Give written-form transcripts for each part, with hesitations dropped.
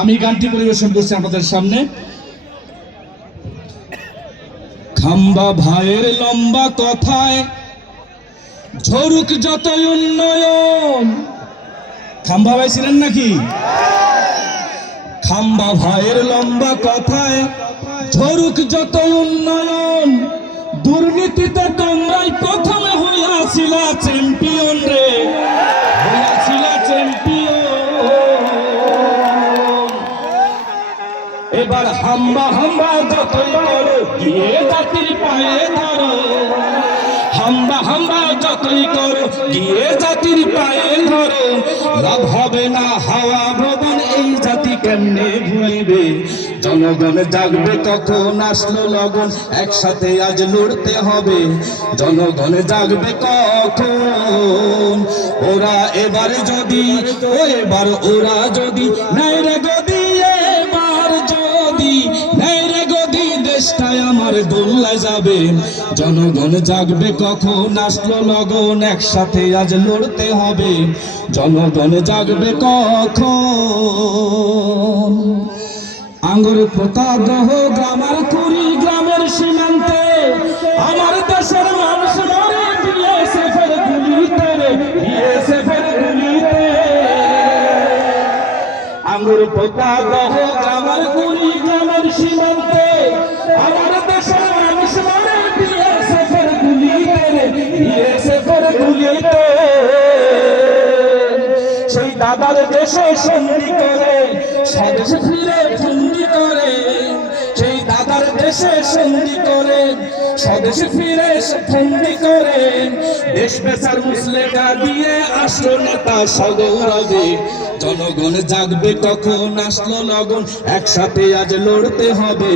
আমি গানটি পরিবেশন করছি আপনাদের সামনে। খাম্বা ভাইয়ের লম্বা কথায় ঝরুক যত উন্নয়ন। খাম্বা ভাই ছিলেন নাকি? খাম্বা ভাইয়ের লম্বা কথায় ঝরুক যত উন্নয়ন। দুর্নীতিতে তোমরাই প্রথমে হইয়াছিলা চ্যাম্পিয়ন রে, হইয়াছিলা চ্যাম্পিয়ন। এবার হাম্বা হাম্বা যতই করো গিয়ে জাতির পায়ে ধরো। হাম্বা হাম্বা যতই করো গিয়ে জাতির পায়ে ধরো। লাভ হবে না হাওয়া ভবন, এই জাতি কেমনে ভুলিবে। জনগণ জাগবে কখন আসলো লগন, একসাথে আজ লড়তে হবে। জনগণ জাগবে কখন, ওরা এবার যদি ওরা যদি নাই রে গদি, এবার যদি নাই রে গদি, দেশটাই আমার দোল্লায় যাবে। জনগণ জাগবে কখন আসলো লগন, একসাথে আজ লড়তে হবে। জনগণ জাগবে কখন। আঙ্গুর পোতা দহ গ্রামের কুড়ি গ্রামের সীমান্তে আমার দেশের মানুষ মরে বিএসএফের গুলিতে রে, বিএসএফের গুলিতে। আঙ্গুর পোতা দহ গ্রামের কুড়ি গ্রামের সীমান্তে আমার দেশের মানুষ মরে বিএসএফের গুলিতে রে, বিএসএফের গুলিতে। সেই দাদার দেশে সন্ধি করে স্বদেশ ফিরে ফন্দি করে, সেই দাদার দেশে সন্ধি করে স্বদেশ ফিরে ফন্দি করে। দেশ বেচার মুসলেকা দিয়ে আসলো নেতা সগৌরবে। জনগণ জাগবে কখন আসলো লগন, একসাথে আজ লড়তে হবে।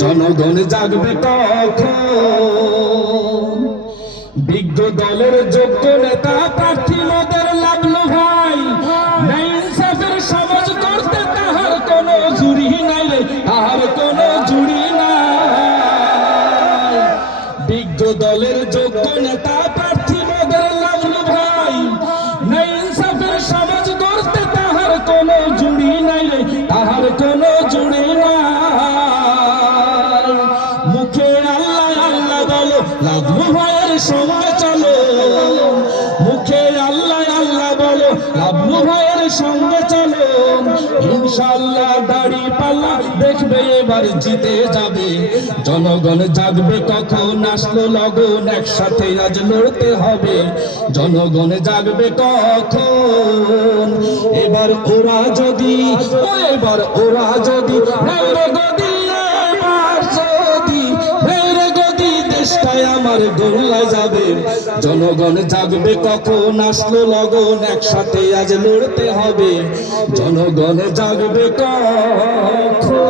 জনগণ জাগবে কখন। বিজ্ঞ দলের যোগ্য নেতা প্রার্থী মদের লাগলো ভাই, নাই ইনসাফের সমাজ করতে তাহার কোনো জুড়ি নাই রে, তাহার কোনো জুড়ি নাই। বিজ্ঞ দলের যোগ্য নেতা প্রার্থী মদের লাগলো ভাই, নাই ইনসাফের সমাজ করতে তাহার কোনো জুড়ি নাই রে, তাহার কোনো জুড়ি নাই। মুখে আল্লাহ আল্লাহ বলো, লাগলো ভাইয়ের সঙ্গে চলো। মুখে আল্লাহ আল্লাহ বলো, লাভলু ভাইয়ের সঙ্গে চলো। ইনশাআল্লাহ দাড়ি পাল্লা দেখবে এবার জিতে যাবে। জনগণ জাগবে কখন আসলো লগন, একসাথে আজ লড়তে হবে। জনগণ জাগবে কখন, এবার ওরা যদি নাই রে গদি, এবার যদি নাই রে গদি, দেশটাই আমার গোল্লায় যাবে। জনগণ জাগবে কখন আসলো লগন, একসাথে আজ লড়তে হবে। জনগণ জাগবে কখন।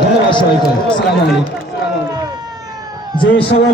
ধন্যবাদ সবাইকে। আসসালামু আলাইকুম। যে সবাই